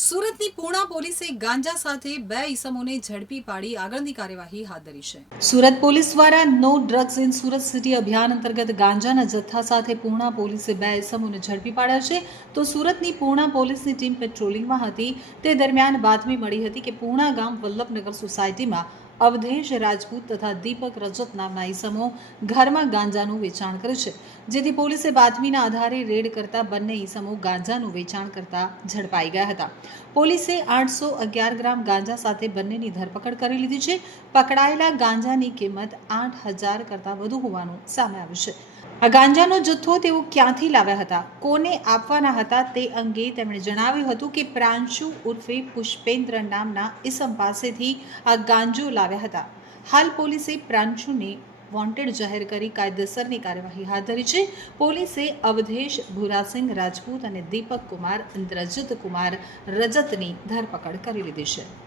સુરતની પૂર્ણા પોલીસે ગાંજા સાથે 2 ઈસમોને ઝડપી પાડી આગળની કાર્યવાહી હાથ ધરી છે. સુરત પોલીસ દ્વારા no drugs in Surat city અભિયાન અંતર્ગત ગાંજાના જથ્થા સાથે પૂર્ણા પોલીસે 2 ઈસમોને ઝડપી પાડ્યા છે. તો સુરતની પૂર્ણા પોલીસની ટીમ પેટ્રોલિંગમાં હતી તે દરમિયાન બાતમી મળી હતી કે પૂર્ણા ગામ વલ્લભનગર સોસાયટીમાં અવધેશ રાજપૂત તથા દીપક રજત નામના ઈસમો ઘરમાં ગાંજાનું વેચાણ કરે છે, જેથી પોલીસે બાતમીના આધારે રેડ કરતા બંને ઈસમો ગાંજાનું વેચાણ કરતા ઝડપાઈ ગયા હતા. પોલીસે 811 ગ્રામ ગાંજા સાથે બંનેની ધરપકડ કરી લીધી છે. પકડાયેલા ગાંજાની કિંમત 8,000 કરતાં વધુ હોવાનું સામે આવ્યું છે. આ ગાંજાનો જથ્થો તેઓ ક્યાંથી લાવ્યા હતા, કોને આપવાના હતા તે અંગે તેમણે જણાવ્યું હતું કે પ્રાંશુ ઉર્ફે પુષ્પેન્દ્ર નામના ઈસમ પાસેથી આ ગાંજો લાવ્યા હતા. હાલ પોલીસે પ્રાંશુને વોન્ટેડ જાહેર કરી કાયદેસરની કાર્યવાહી હાથ ધરી છે. પોલીસે અવધેશ ભૂરાસિંહ રાજપૂત અને દીપક કુમાર ઇન્દ્રજીત કુમાર રજતની ધરપકડ કરી લીધી છે.